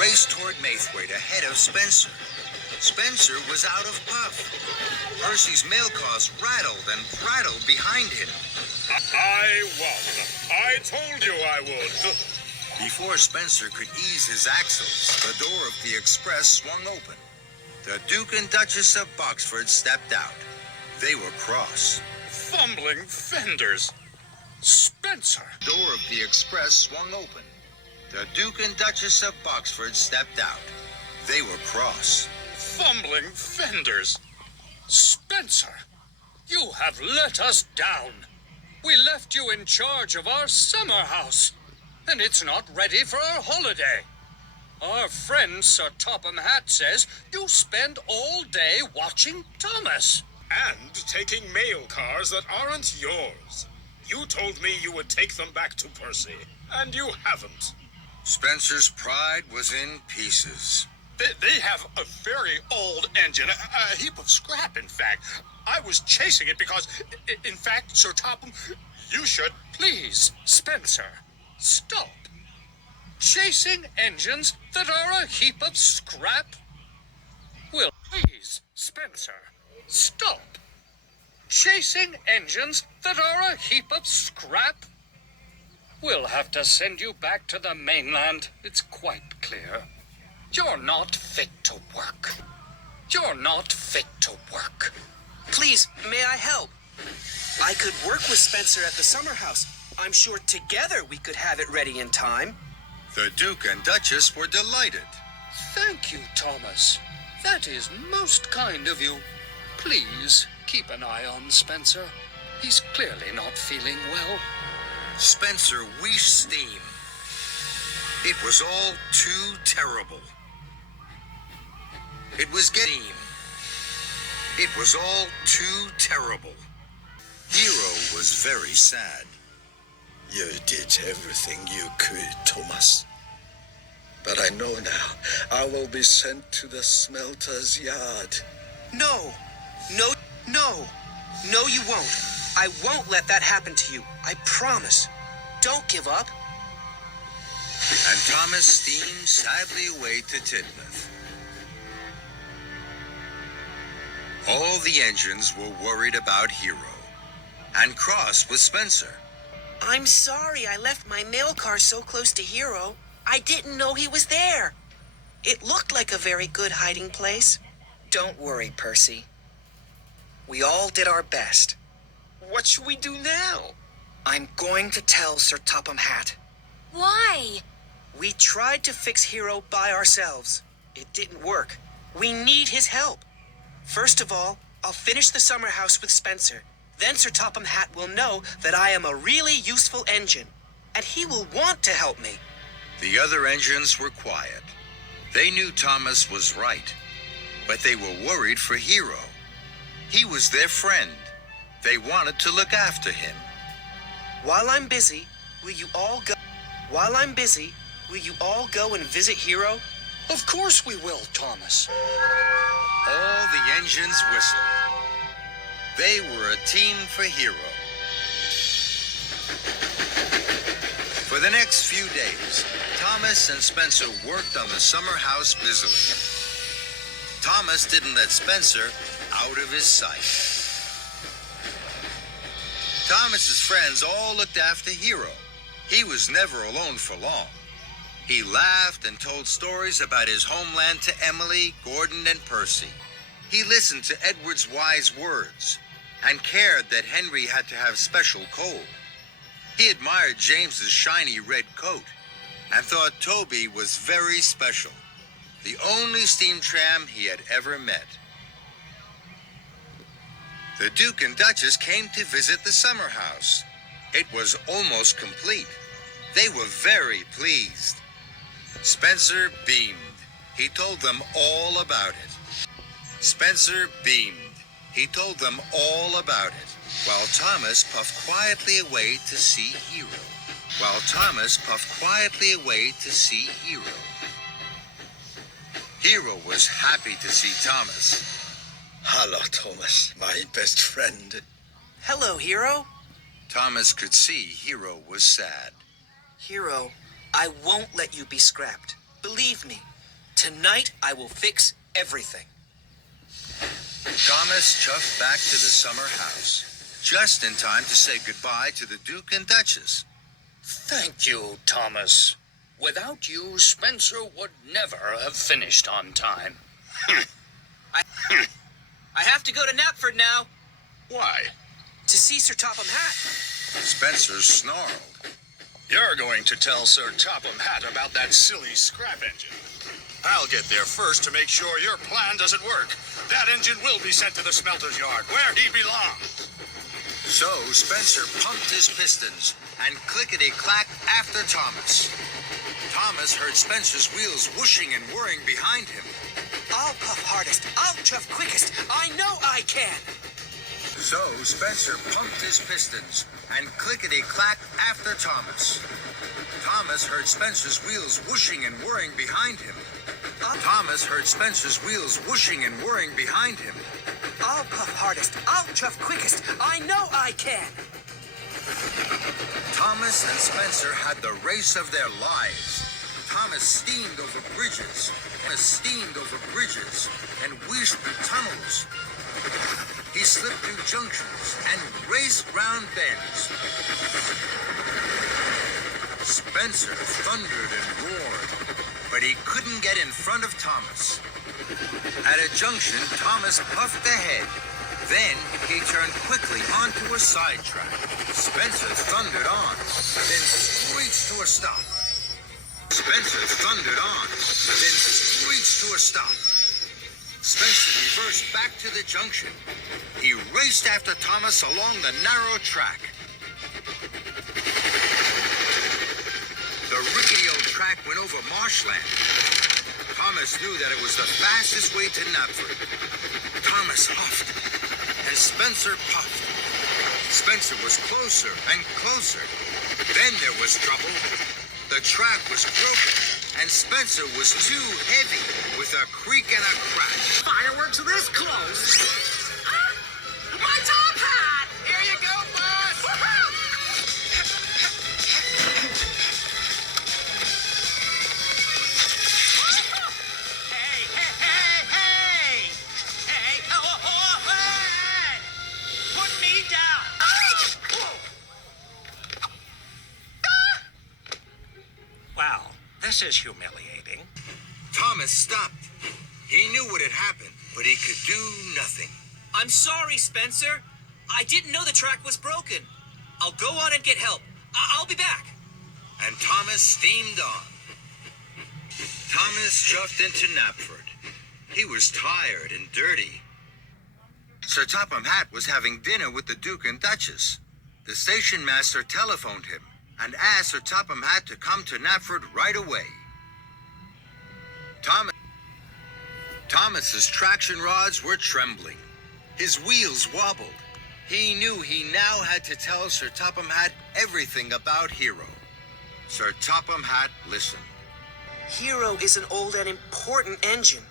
raced toward Maithwaite ahead of Spencer. Spencer was out of puff. Percy's mail cars rattled and prattled behind him. I won. I told you I would. Before Spencer could ease his axles, the door of the express swung open. The Duke and Duchess of Boxford stepped out. They were cross. Fumbling fenders. Spencer. The door of the express swung open. The Duke and Duchess of Boxford stepped out. They were cross. Fumbling fenders. Spencer, you have let us down. We left you in charge of our summer house, and it's not ready for our holiday. Our friend Sir Topham Hatt says you spend all day watching Thomas. And taking mail cars that aren't yours. You told me you would take them back to Percy, and you haven't. Spencer's pride was in pieces. They have a very old engine, a heap of scrap, in fact. I was chasing it because, in fact, Sir Topham, you should please, Spencer, stop. Chasing engines that are a heap of scrap? Will please, Spencer, stop. Chasing engines that are a heap of scrap? We'll have to send you back to the mainland, it's quite clear. You're not fit to work. You're not fit to work. Please, may I help? I could work with Spencer at the summer house. I'm sure together we could have it ready in time. The Duke and Duchess were delighted. Thank you, Thomas. That is most kind of you. Please keep an eye on Spencer. He's clearly not feeling well. Spencer wheezed steam. It was all too terrible. It was getting. It was all too terrible. Hero was very sad. You did everything you could, Thomas. But I know now I will be sent to the smelter's yard. No, you won't. I won't let that happen to you. I promise. Don't give up. And Thomas steamed sadly away to Tidmouth. All the engines were worried about Hero and cross with Spencer. I'm sorry I left my mail car so close to Hero. I didn't know he was there. It looked like a very good hiding place. Don't worry, Percy. We all did our best. What should we do now? I'm going to tell Sir Topham Hatt. Why? We tried to fix Hero by ourselves. It didn't work. We need his help. First of all, I'll finish the summer house with Spencer. Then Sir Topham Hatt will know that I am a really useful engine, and he will want to help me. The other engines were quiet. They knew Thomas was right, but they were worried for Hero. He was their friend. They wanted to look after him. While I'm busy, will you all go? While I'm busy, will you all go and visit Hero? Of course we will, Thomas. All the engines whistled. They were a team for Hero. For the next few days, Thomas and Spencer worked on the summer house busily. Thomas didn't let Spencer out of his sight. Thomas's friends all looked after Hero. He was never alone for long. He laughed and told stories about his homeland to Emily, Gordon, and Percy. He listened to Edward's wise words and cared that Henry had to have special coal. He admired James's shiny red coat and thought Toby was very special, the only steam tram he had ever met. The Duke and Duchess came to visit the summer house. It was almost complete. They were very pleased. Spencer beamed. He told them all about it. Spencer beamed. He told them all about it, while Thomas puffed quietly away to see Hero. Hero was happy to see Thomas. Hello, Thomas, my best friend. Hello, Hero. Thomas could see Hero was sad. Hero, I won't let you be scrapped. Believe me. Tonight, I will fix everything. Thomas chuffed back to the summer house, just in time to say goodbye to the Duke and Duchess. Thank you, Thomas. Without you, Spencer would never have finished on time. I have to go to Knapford now Why? to see Sir Topham Hatt. Spencer snarled. You're going to tell Sir Topham Hatt about that silly scrap engine. I'll get there first to make sure your plan doesn't work. That engine will be sent to the smelter's yard, where he belongs. So Spencer pumped his pistons and clickety-clacked after Thomas. Thomas heard Spencer's wheels whooshing and whirring behind him. I'll puff hardest. I'll chuff quickest. I know I can. So Spencer pumped his pistons and clickety-clacked after Thomas. Thomas heard Spencer's wheels whooshing and whirring behind him. Thomas heard Spencer's wheels whooshing and whirring behind him. I'll puff hardest. I'll chuff quickest. I know I can. Thomas and Spencer had the race of their lives. Thomas steamed over bridges and whizzed through tunnels. He slipped through junctions and raced round bends. Spencer thundered and roared, but he couldn't get in front of Thomas. At a junction, Thomas puffed ahead. Then he turned quickly onto a sidetrack. Spencer thundered on, then screeched to a stop. Spencer thundered on, then screeched to a stop. Spencer reversed back to the junction. He raced after Thomas along the narrow track. The rickety old track went over marshland. Thomas knew that it was the fastest way to Knapford. Thomas huffed, and Spencer puffed. Spencer was closer and closer. Then there was trouble. The track was broken, and Spencer was too heavy, with a creak and a crash. Fireworks this close. My top hat! Here you go, boss! Hey! Hey! Hey! Put me down! Wow, this is humiliating. Thomas stopped. He knew what had happened, but he could do nothing. I'm sorry, Spencer. I didn't know the track was broken. I'll go on and get help. I'll be back. And Thomas steamed on. Thomas chuffed into Knapford. He was tired and dirty. Sir Topham Hatt was having dinner with the Duke and Duchess. The station master telephoned him and asked Sir Topham Hatt to come to Knapford right away. Thomas's traction rods were trembling. His wheels wobbled. He knew he now had to tell Sir Topham Hatt everything about Hero. Sir Topham Hatt listened. Hero is an old and important engine.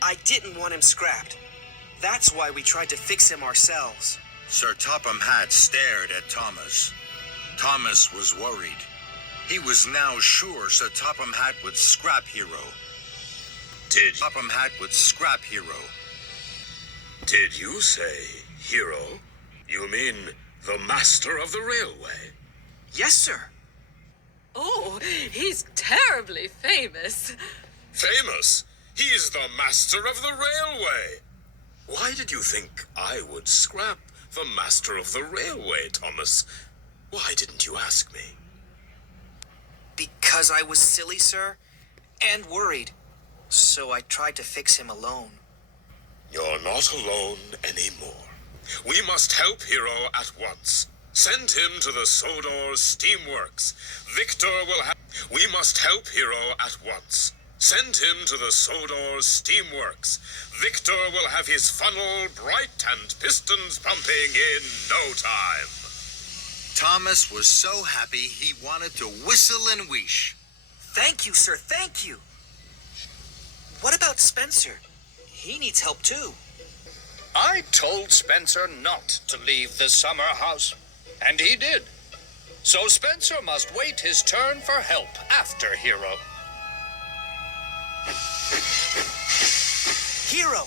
I didn't want him scrapped. That's why we tried to fix him ourselves. Sir Topham Hatt stared at Thomas. Thomas was worried. He was now sure Sir Topham Hatt would scrap Hero. Topham Hatt would scrap Hero. Did you say hero? You mean the master of the railway? Yes, sir. Oh, he's terribly famous. Famous? He's the master of the railway. Why did you think I would scrap the master of the railway, Thomas? Why didn't you ask me? Because I was silly, sir, and worried. So I tried to fix him alone. You're not alone anymore. We must help Hero at once. Send him to the Sodor Steamworks. Victor will have... We must help Hero at once. Send him to the Sodor Steamworks. Victor will have his funnel bright and pistons pumping in no time. Thomas was so happy he wanted to whistle and wheesh. Thank you, sir, thank you. What about Spencer? He needs help too. I told Spencer not to leave the summer house, and he did. So Spencer must wait his turn for help after Hero. Hero,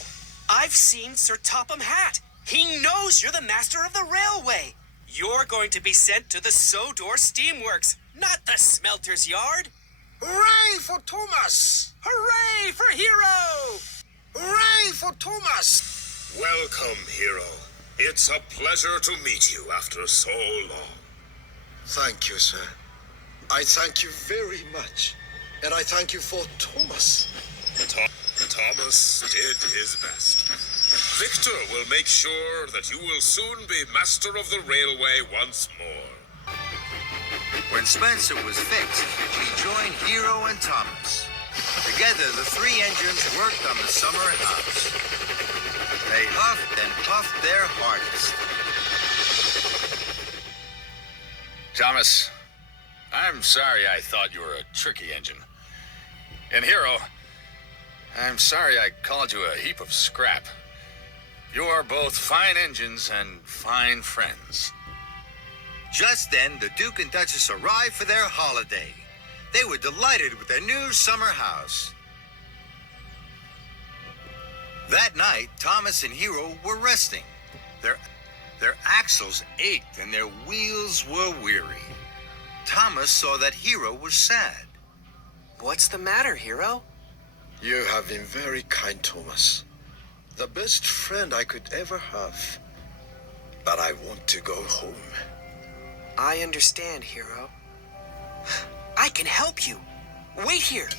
I've seen Sir Topham Hatt. He knows you're the master of the railway. You're going to be sent to the Sodor Steamworks, not the smelter's yard. Hooray for Thomas! Hooray for Hero! Hooray for Thomas! Welcome, Hero. It's a pleasure to meet you after so long. Thank you, sir. I thank you very much. And I thank you for Thomas. Thomas did his best. Victor will make sure that you will soon be master of the railway once more. When Spencer was fixed, he joined Hero and Thomas. Together, the three engines worked on the summer house. They huffed and puffed their hardest. Thomas, I'm sorry I thought you were a tricky engine. And Hero, I'm sorry I called you a heap of scrap. You are both fine engines and fine friends. Just then, the Duke and Duchess arrived for their holiday. They were delighted with their new summer house. That night, Thomas and Hero were resting. Their axles ached and their wheels were weary. Thomas saw that Hero was sad. What's the matter, Hero? You have been very kind, Thomas. The best friend I could ever have. But I want to go home. I understand, Hero. I can help you. Wait here.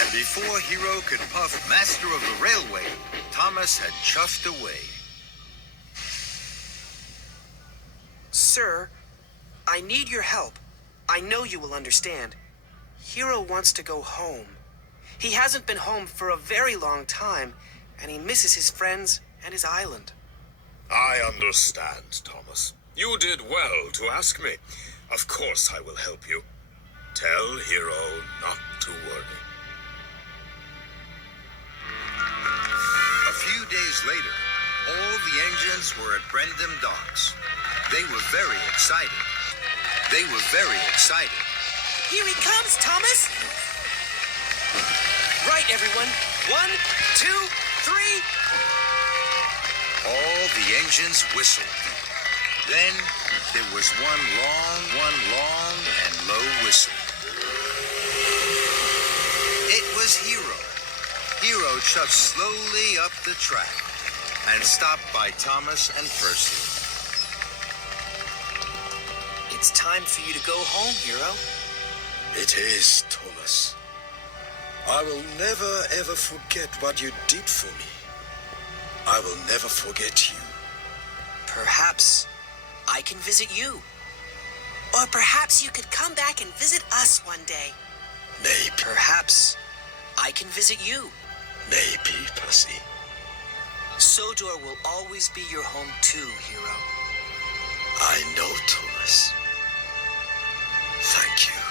And before Hero could puff master of the railway, Thomas had chuffed away. Sir, I need your help. I know you will understand. Hero wants to go home. He hasn't been home for a very long time, and he misses his friends and his island. I understand, Thomas. You did well to ask me. Of course I will help you. Tell Hero not to worry. A few days later, all the engines were at Brendam Docks. They were very excited. Here he comes, Thomas! Right, everyone. 1, 2, 3. All the engines whistled. Then there was one long and low whistle. It was Hero. Hero chuffed slowly up the track and stopped by Thomas and Percy. It's time for you to go home, Hero. It is, Thomas. I will never ever forget what you did for me. I will never forget you. Perhaps I can visit you. Or perhaps you could come back and visit us one day. Maybe, Perhaps I can visit you. maybe, Percy. Sodor will always be your home too, Hero. I know, Thomas. Thank you.